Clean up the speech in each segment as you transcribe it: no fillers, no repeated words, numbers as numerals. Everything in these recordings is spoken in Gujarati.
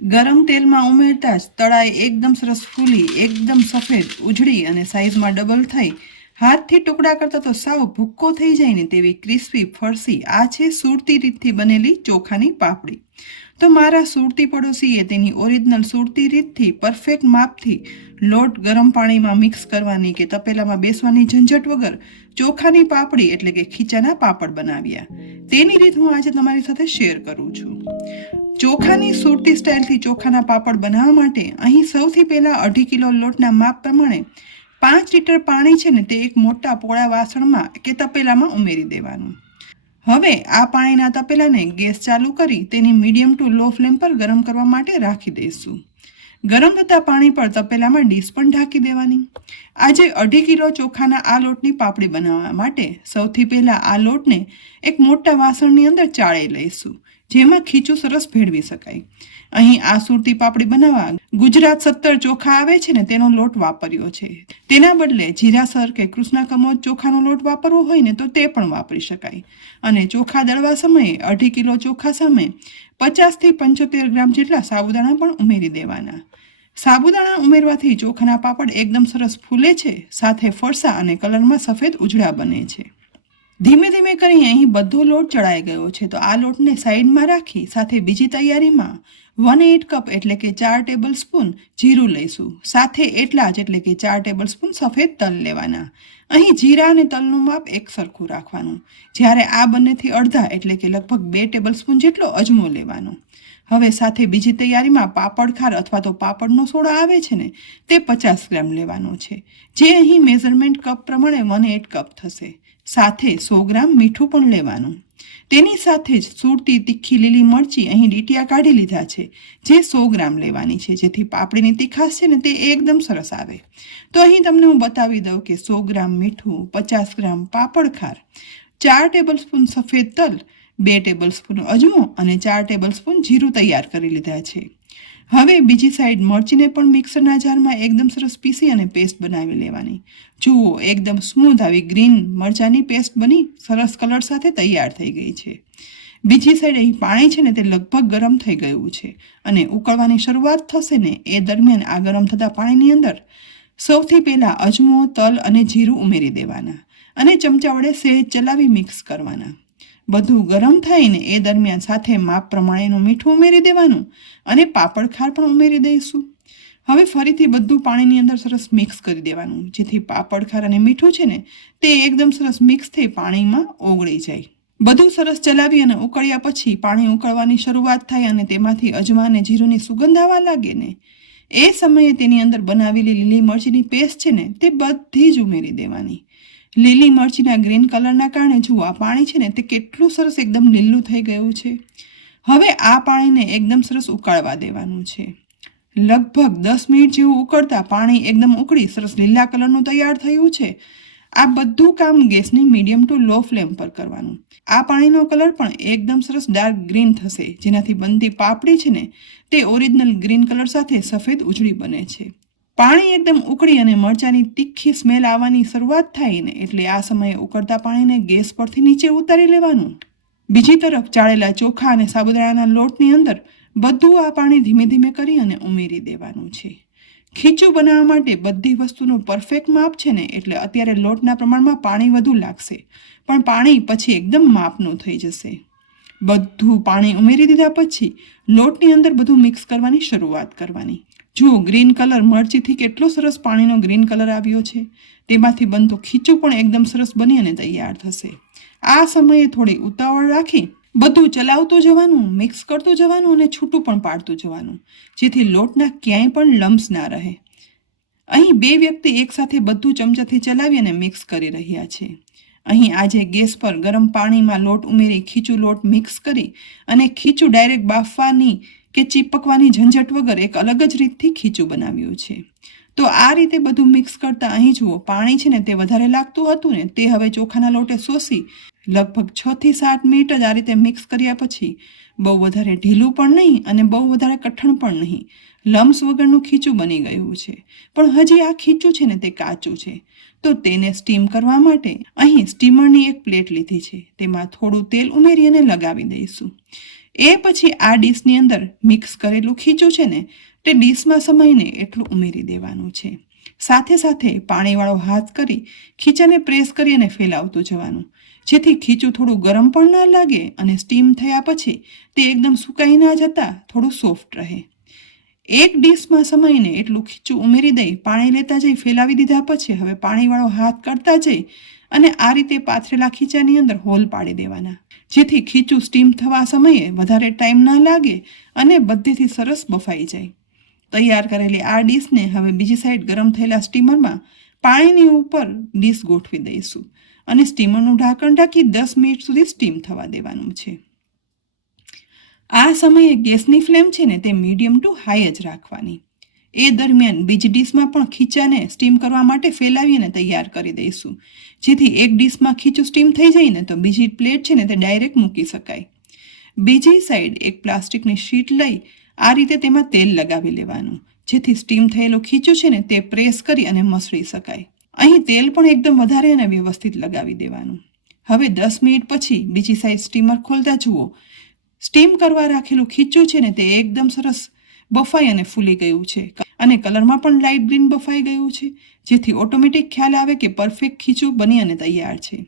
ગરમ તેલમાં ઉમેરતા જ તળાઈ એકદમ સરસ ફૂલી, એકદમ સફેદ, ઉજળી અને સાઈઝમાં ડબલ થઈ હાથથી ટુકડા કરતા તો સાવ ભૂક્કો થઈ જાય ને તેવી ક્રિસ્પી ફરસી આ છે સુરતી રીતથી બનેલી ચોખાની પાપડી. તો મારા સુરતી પડોશીએ તેની ઓરિજિનલ સુરતી રીતથી પરફેક્ટ માપથી લોટ ગરમ પાણીમાં મિક્સ કરવાની કે તપેલામાં બેસવાની ઝંઝટ વગર ચોખાની પાપડી એટલે કે ખીચાના પાપડ બનાવ્યા. તેની રીત હું આજે તમારી સાથે શેર કરું છું. ચોખાની સુરતી સ્ટાઇલથી ચોખાના પાપડ બનાવવા માટે અહીં સૌથી પહેલાં 2.5 કિલો લોટના માપ પ્રમાણે 5 લીટર પાણી છે ને તે એક મોટા પોળા વાસણમાં કે તપેલામાં ઉમેરી દેવાનું. હવે આ પાણીના તપેલાને ગેસ ચાલુ કરી તેની મીડિયમ ટુ લો ફ્લેમ પર ગરમ કરવા માટે રાખી દઈશું. ગરમ થતા પાણી પર તપેલામાં ડીશ પણ ઢાંકી દેવાની. આજે 2.5 કિલો ચોખાના આ લોટની પાપડી બનાવવા માટે સૌથી પહેલાં આ લોટને એક મોટા વાસણની અંદર ચાળી લઈશું, જેમાં ખીચું સરસ ભેળવી શકાય. અહીં આ સુરતી પાપડી બનાવવા ગુજરાત 17 ચોખા આવે છે ને તેનો લોટ વાપર્યો છે. તેના બદલે જીરાસર કે કૃષ્ણા કમોદ ચોખાનો લોટ વાપરવો હોય ને તો તે પણ વાપરી શકાય. અને ચોખા દળવા સમયે 2.5 કિલો ચોખા સામે 50 થી 75 ગ્રામ જેટલા સાબુદાણા પણ ઉમેરી દેવાના. સાબુદાણા ઉમેરવાથી ચોખાના પાપડ એકદમ સરસ ફૂલે છે, સાથે ફરસા અને કલરમાં સફેદ ઉજળા બને છે. ધીમે ધીમે કરી અહીં બધો લોટ ચડાઈ ગયો છે તો આ લોટને સાઈડમાં રાખી સાથે બીજી તૈયારીમાં 1/8 કપ એટલે કે 4 ટેબલ સ્પૂન જીરું લઈશું. સાથે એટલા જ એટલે કે 4 ટેબલ સ્પૂન સફેદ તલ લેવાના. અહીં જીરા અને તલનું માપ એક સરખું રાખવાનું. જ્યારે આ બંનેથી અડધા એટલે કે લગભગ 2 ટેબલ સ્પૂન જેટલો અજમો લેવાનો. હવે સાથે બીજી તૈયારીમાં પાપડ ખાર અથવા તો પાપડનો સોડા આવે છે ને તે 50 ગ્રામ લેવાનો છે, જે અહીં મેઝરમેન્ટ કપ પ્રમાણે 1/8 કપ થશે. સાથે 100 ગ્રામ મીઠું પણ લેવાનું. તેની સાથે જ સુરતી તીખી લીલી મરચી અહીં ડીટીયા કાઢી લીધા છે, જે 100 ગ્રામ લેવાની છે, જેથી પાપડીની તીખાશ છે ને તે એકદમ સરસ આવે. તો અહીં તમને હું બતાવી દઉં કે 100 ગ્રામ મીઠું, 50 ગ્રામ પાપડ ખાર, 4 ટેબલ સ્પૂન સફેદ તલ, 2 ટેબલ સ્પૂન અજમો અને 4 ટેબલ સ્પૂન જીરું તૈયાર કરી લીધા છે. હવે બીજી સાઈડ મરચીને પણ મિક્સરના જારમાં એકદમ સરસ પીસી અને પેસ્ટ બનાવી લેવાની. જુઓ, એકદમ સ્મૂધ આવી ગ્રીન મરચાંની પેસ્ટ બની સરસ કલર સાથે તૈયાર થઈ ગઈ છે. બીજી સાઈડ અહીં પાણી છે ને તે લગભગ ગરમ થઈ ગયું છે અને ઉકળવાની શરૂઆત થશે ને એ દરમિયાન આ ગરમ થતા પાણીની અંદર સૌથી પહેલાં અજમો, તલ અને જીરું ઉમેરી દેવાના અને ચમચા વડે સહેજ ચલાવી મિક્સ કરવાના. બધું ગરમ થાય ને એ દરમિયાન સાથે માપ પ્રમાણેનું મીઠું ઉમેરી દેવાનું અને પાપડ ખાર પણ ઉમેરી દઈશું. હવે ફરીથી બધું પાણીની અંદર સરસ મિક્સ કરી દેવાનું, જેથી પાપડ ખાર અને મીઠું છે ને તે એકદમ સરસ મિક્સ થઈ પાણીમાં ઓગળી જાય. બધું સરસ ચલાવી અને ઉકળ્યા પછી પાણી ઉકળવાની શરૂઆત થાય અને તેમાંથી અજમા અને જીરુંની સુગંધ આવવા લાગે ને એ સમયે તેની અંદર બનાવેલી લીલી મરચીની પેસ્ટ છે ને તે બધી જ ઉમેરી દેવાની. લીલી મરચીના ગ્રીન કલરના કારણે જુઓ આ પાણી છે ને તે કેટલું સરસ એકદમ લીલું થઈ ગયું છે. હવે આ પાણીને એકદમ સરસ ઉકાળવા દેવાનું છે. લગભગ 10 મિનિટ જેવું ઉકળતા પાણી એકદમ ઉકળી સરસ લીલા કલરનું તૈયાર થયું છે. આ બધું કામ ગેસની મીડિયમ ટુ લો ફ્લેમ પર કરવાનું. આ પાણીનો કલર પણ એકદમ સરસ ડાર્ક ગ્રીન થશે, જેનાથી બનતી પાપડી છે ને તે ઓરિજિનલ ગ્રીન કલર સાથે સફેદ ઉજળી બને છે. પાણી એકદમ ઉકળી અને મરચાંની તીખી સ્મેલ આવવાની શરૂઆત થાય ને એટલે આ સમયે ઉકળતા પાણીને ગેસ પરથી નીચે ઉતારી લેવાનું. બીજી તરફ ચાળેલા ચોખા અને સાબુદાણાના લોટની અંદર બધું આ પાણી ધીમે ધીમે કરી અને ઉમેરી દેવાનું છે. ખીચું બનાવવા માટે બધી વસ્તુનું પરફેક્ટ માપ છે ને એટલે અત્યારે લોટના પ્રમાણમાં પાણી વધુ લાગશે, પણ પાણી પછી એકદમ માપનું થઈ જશે. બધું પાણી ઉમેરી દીધા પછી લોટની અંદર બધું મિક્સ કરવાની શરૂઆત કરવાની. જુઓ, ગ્રીન કલર મરચીથી કેટલો સરસ પાણીનો ગ્રીન કલર આવ્યો છે. તેમાંથી બનતું ખીચું પણ એકદમ સરસ બની અને તૈયાર થશે. આ સમયે થોડી ઉતાવળ રાખી બધું ચલાવતું જવાનું, મિક્સ કરતું જવાનું અને છૂટું પણ પાડતું જવાનું, જેથી લોટના ક્યાંય પણ લમ્સ ના રહે. અહીં 2 વ્યક્તિ એકસાથે બધું ચમચાથી ચલાવી અને મિક્સ કરી રહ્યા છે. અહીં આજે ગેસ પર ગરમ પાણીમાં લોટ ઉમેરી ખીચું લોટ મિક્સ કરી અને ખીચું ડાયરેક્ટ બાફવાની કે ચીપકવાની ઝંઝટ વગર એક અલગ જ રીતથી ખીચું બનાવ્યું છે. તો આ રીતે બધું મિક્સ કરતાં અહીં જુઓ પાણી છે ને તે વધારે લાગતું હતું ને તે હવે ચોખાના લોટે શોષી લગભગ 6 થી 7 મિનિટ જ આ રીતે મિક્સ કર્યા પછી બહુ વધારે ઢીલું પણ નહીં અને બહુ વધારે કઠણ પણ નહીં, લમ્સ વગરનું ખીચું બની ગયું છે. પણ હજી આ ખીચું છે ને તે કાચું છે. તો તેને સ્ટીમ કરવા માટે અહીં સ્ટીમરની એક પ્લેટ લીધી છે. તેમાં થોડું તેલ ઉમેરી અને લગાવી દઈશું. એ પછી આ ડીશની અંદર મિક્સ કરેલું ખીચું છે ને તે ડીશમાં સમાઈને એટલું ઉમેરી દેવાનું છે. સાથે સાથે પાણીવાળો હાથ કરી ખીચાને પ્રેસ કરી અને ફેલાવતું જવાનું, જેથી ખીચું થોડું ગરમ પણ ના લાગે અને સ્ટીમ થયા પછી તે એકદમ સુકાઈ ના જતા થોડું સોફ્ટ રહે. એક ડીશમાં સમાઈને એટલું ખીચું ઉમેરી દઈ પાણી લેતા જઈ ફેલાવી દીધા પછી હવે પાણીવાળો હાથ કરતા જઈ અને આ રીતે પાથરેલા ખીચાની અંદર હોલ પાડી દેવાના, જેથી ખીચું સ્ટીમ થવા સમયે વધારે ટાઈમ ના લાગે અને બધેથી સરસ બફાઈ જાય. તૈયાર કરેલી આ ડીશને હવે બીજી સાઈડ ગરમ થયેલા સ્ટીમરમાં પાણીની ઉપર ડીશ ગોઠવી દઈશું અને સ્ટીમરનું ઢાંકણ ઢાંકી 10 મિનિટ સુધી સ્ટીમ થવા દેવાનું છે. આ સમયે ગેસની ફ્લેમ છે ને તે મીડિયમ ટુ હાઈ જ રાખવાની. એ દરમિયાન બીજી ડીશમાં પણ ખીચાને સ્ટીમ કરવા માટે ફેલાવીને તૈયાર કરી દઈશું, જેથી એક ડીશમાં ખીચું સ્ટીમ થઈ જાય ને તો બીજી પ્લેટ છે ને તે ડાયરેક્ટ મૂકી શકાય. બીજી સાઈડ એક પ્લાસ્ટિકની શીટ લઈ આ રીતે તેમાં તેલ લગાવી લેવાનું, જેથી સ્ટીમ થયેલું ખીચું છે ને તે પ્રેસ કરી અને મસળી શકાય. અહીં તેલ પણ એકદમ વધારે અને વ્યવસ્થિત લગાવી દેવાનું. હવે 10 મિનિટ પછી બીજી સાઈડ સ્ટીમર ખોલતા જુઓ, સ્ટીમ કરવા રાખેલું ખીચું છે ને તે એકદમ સરસ બફાઈ અને ફૂલી ગયું છે અને કલરમાં પણ લાઇટ ગ્રીન બફાઈ ગયું છે, જેથી ઓટોમેટિક ખ્યાલ આવે કે પરફેક્ટ ખીચું બની અને તૈયાર છે.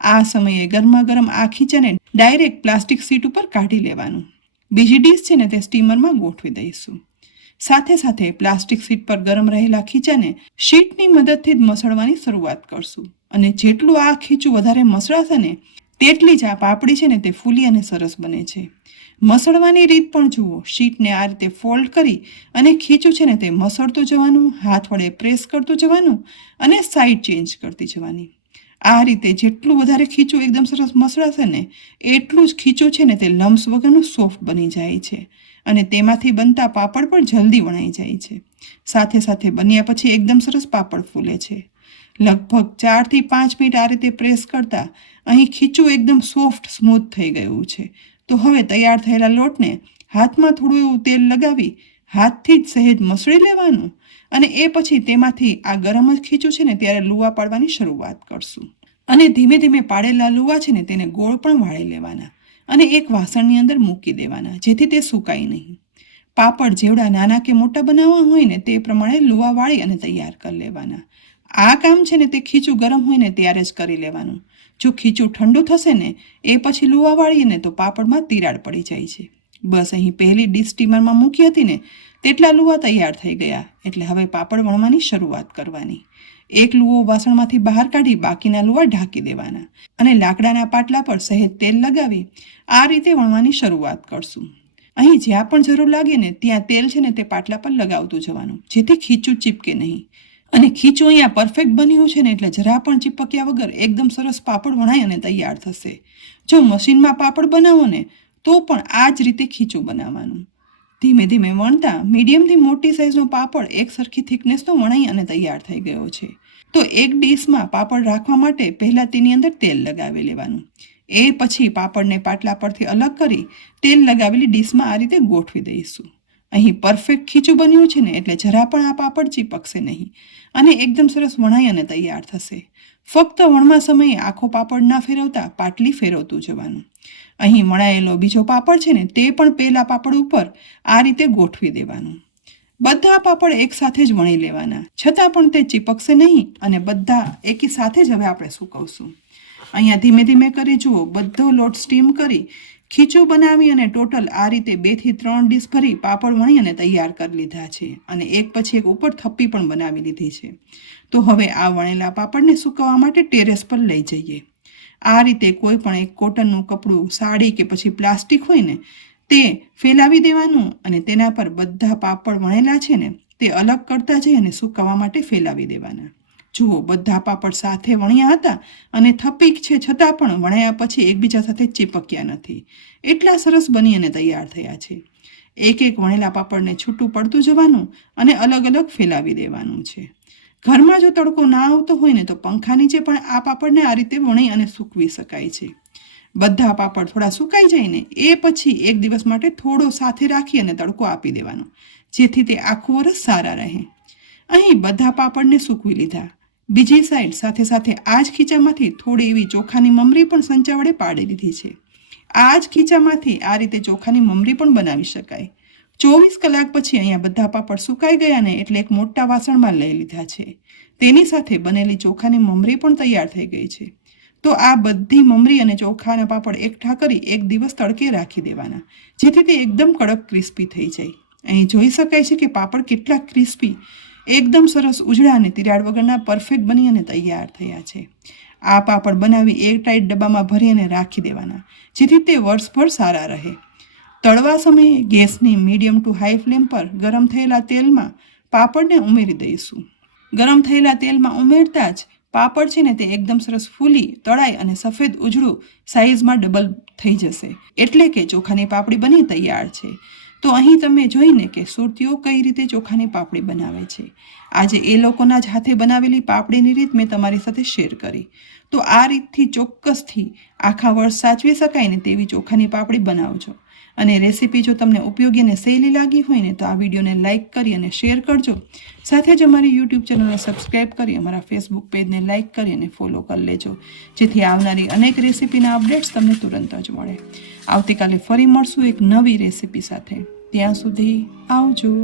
આ સમયે ગરમા ગરમ આ ખીચાને ડાયરેક્ટ પ્લાસ્ટિક શીટ ઉપર કાઢી લેવાનું. બીજી ડીશ છે ને તે સ્ટીમરમાં ગોઠવી દઈશું. સાથે સાથે પ્લાસ્ટિક શીટ પર ગરમ રહેલા ખીચાને શીટની મદદથી જ મસળવાની શરૂઆત કરશું અને જેટલું આ ખીચું વધારે મસળાશે ને તેટલી જ આ પાપડી છે ને તે ફૂલી અને સરસ બને છે. મસળવાની રીત પણ જુઓ, શીટને આ રીતે ફોલ્ડ કરી અને ખીચું છે ને તે મસળતું જવાનું, હાથ વડે પ્રેસ કરતું જવાનું અને સાઈડ ચેન્જ કરતી જવાની. આ રીતે જેટલું વધારે ખીચું એકદમ સરસ મસળાશે ને એટલું જ ખીચું છે ને તે લમ્સ વગરનું સોફ્ટ બની જાય છે અને તેમાંથી બનતા પાપડ પણ જલ્દી વણાઈ જાય છે. સાથે સાથે બન્યા પછી એકદમ સરસ પાપડ ફૂલે છે. લગભગ 4 થી 5 મિનિટ આ રીતે પ્રેસ કરતા અહીં ખીચું એકદમ સોફ્ટ સ્મૂથ થઈ ગયું છે. તો હવે તૈયાર થયેલા લોટને હાથમાં થોડું એવું તેલ લગાવી હાથથી જ સહેજ મસળી લેવાનું અને એ પછી તેમાંથી આ ગરમ જ ખીચું છે ને ત્યારે લુવા પાડવાની શરૂઆત કરશું અને ધીમે ધીમે પાડેલા લુવા છે ને તેને ગોળ પણ વાળી લેવાના અને એક વાસણની અંદર મૂકી દેવાના, જેથી તે સુકાય નહીં. પાપડ જેવડા નાના કે મોટા બનાવવા હોય ને તે પ્રમાણે લુવા વાળી અને તૈયાર કરી લેવાના. આ કામ છે ને તે ખીચું ગરમ હોય ને ત્યારે જ કરી લેવાનું. જો ખીચું ઠંડુ થશે ને એ પછી લુવા વાળીએ ને તો પાપડમાં તિરાડ પડી જાય છે. બસ અહીં પહેલી ડીશ સ્ટીમરમાં મૂકી હતી ને તેટલા લુવા તૈયાર થઈ ગયા, એટલે હવે પાપડ વણવાની શરૂઆત કરવાની. એક લુવો વાસણમાંથી બહાર કાઢી બાકીના લુવા ઢાંકી દેવાના અને લાકડાના પાટલા પર સહેજ તેલ લગાવી આ રીતે વણવાની શરૂઆત કરશું. અહીં જ્યાં પણ જરૂર લાગે ને ત્યાં તેલ છે ને તે પાટલા પર લગાવતું જવાનું, જેથી ખીચું ચીપકે નહીં. અને ખીચું અહીંયા પરફેક્ટ બન્યું છે ને એટલે જરા પણ ચીપક્યા વગર એકદમ સરસ પાપડ વણાઈ અને તૈયાર થશે. જો મશીનમાં પાપડ બનાવો ને તો પણ આ જ રીતે ખીચું બનાવવાનું. ધીમે ધીમે વણતા મીડિયમથી મોટી સાઇઝનો પાપડ એક સરખી થિકનેસનો વણાઈ અને તૈયાર થઈ ગયો છે. તો એક ડીશમાં પાપડ રાખવા માટે પહેલાં તેની અંદર તેલ લગાવી લેવાનું. એ પછી પાપડને પાટલા પરથી અલગ કરી તેલ લગાવેલી ડીશમાં આ રીતે ગોઠવી દઈશું. અહીં પરફેક્ટ ખીચું બન્યું છે ને એટલે જરા પણ આ પાપડ ચીપકશે નહીં અને એકદમ સરસ વણાઈ અને તૈયાર થશે. ફક્ત વણવા સમયે આખો પાપડ ના ફેરવતા પાટલી ફેરવતું જવાનું. અહીં વણાયેલો બીજો પાપડ છે ને તે પણ પહેલા પાપડ ઉપર આ રીતે ગોઠવી દેવાનું. બધા પાપડ એકસાથે જ વણી લેવાના, છતાં પણ તે ચીપકશે નહીં અને બધા એકી સાથે જ હવે આપણે સૂકવશું. અહીંયા ધીમે ધીમે કરી જુઓ, બધો લોટ સ્ટીમ કરી ખીચું બનાવી અને ટોટલ આ રીતે 2 થી 3 ડીશ ભરી પાપડ વણી અને તૈયાર કરી લીધા છે અને એક પછી એક ઉપર થપ્પી પણ બનાવી લીધી છે. તો હવે આ વણેલા પાપડને સૂકવવા માટે ટેરેસ પર લઈ જઈએ. આ રીતે કોઈ પણ એક કોટનનું કપડું, સાડી કે પછી પ્લાસ્ટિક હોય ને તે ફેલાવી દેવાનું અને તેના પર બધા પાપડ વણેલા છે ને તે અલગ કરતા જઈ અને સૂકવવા માટે ફેલાવી દેવાના. જુઓ, બધા પાપડ સાથે વણ્યા હતા અને થપ્પી છે છતાં પણ વણ્યા પછી એકબીજા સાથે ચીપક્યા નથી. એટલા સરસ બની અને તૈયાર થયા છે. એક એક વણેલા પાપડને છૂટું પડતું જવાનું અને અલગ અલગ ફેલાવી દેવાનું છે. ઘરમાં જો તડકો ના આવતો હોય ને તો પંખા નીચે પણ આ પાપડને આ રીતે વણી અને સૂકવી શકાય છે. બધા પાપડ થોડા સુકાઈ જાય ને એ પછી એક દિવસ માટે થોડો સાથે રાખી અને તડકો આપી દેવાનો, જેથી તે આખું વરસ સારા રહે. અહીં બધા પાપડને સૂકવી લીધા. બીજી સાઈડ સાથે સાથે આ જ ખીચામાંથી થોડી એવી ચોખાની મમરી પણ સંચા વડે પાડી લીધી છે. આ જ ખીચામાંથી આ રીતે ચોખાની મમરી પણ બનાવી શકાય. 24 કલાક પછી અહીંયા બધા પાપડ સુકાઈ ગયા ને એટલે એક મોટા વાસણમાં લઈ લીધા છે. તેની સાથે બનેલી ચોખાની મમરી પણ તૈયાર થઈ ગઈ છે. તો આ બધી મમરી અને ચોખાના પાપડ એકઠા કરી એક દિવસ તડકે રાખી દેવાના, જેથી તે એકદમ કડક ક્રિસ્પી થઈ જાય. અહીં જોઈ શકાય છે કે પાપડ કેટલા ક્રિસ્પી, એકદમ સરસ ઉજળા અને તિરાડ વગરના પરફેક્ટ બની અને તૈયાર થયા છે. આ પાપડ બનાવી એરટાઈટ ડબ્બામાં ભરી અને રાખી દેવાના, જેથી તે વર્ષભર સારા રહે. તળવા સમયે ગેસની મીડિયમ ટુ હાઈ ફ્લેમ પર ગરમ થયેલા તેલમાં પાપડને ઉમેરી દઈશું. ગરમ થયેલા તેલમાં ઉમેરતા જ પાપડ છે ને તે એકદમ સરસ ફૂલી તળાઈ અને સફેદ ઉજળું સાઇઝમાં ડબલ થઈ જશે, એટલે કે ચોખાની પાપડી બની તૈયાર છે. તો અહીં તમે જોઈને કે સુરતીઓ કઈ રીતે ચોખાની પાપડી બનાવે છે. આજે એ લોકોના જ હાથે બનાવેલી પાપડીની રીત મેં તમારી સાથે શેર કરી. તો આ રીતથી ચોક્કસથી આખા વર્ષ સાચવી શકાય ને તેવી ચોખાની પાપડી બનાવજો. અને રેસીપી જો તમને ઉપયોગી અને સહેલી લાગી હોય ને તો આ વિડીયોને લાઇક કરી અને શેર કરજો. સાથે જ અમારી યુટ્યુબ ચેનલને સબસ્ક્રાઈબ કરી અમારા ફેસબુક પેજને લાઇક કરી અને ફોલો કરી લેજો, જેથી આવનારી અનેક રેસીપીના અપડેટ્સ તમને તુરંત જ મળે. આવતીકાલે ફરી મળશું એક નવી રેસીપી સાથે. ત્યાં સુધી આવજો.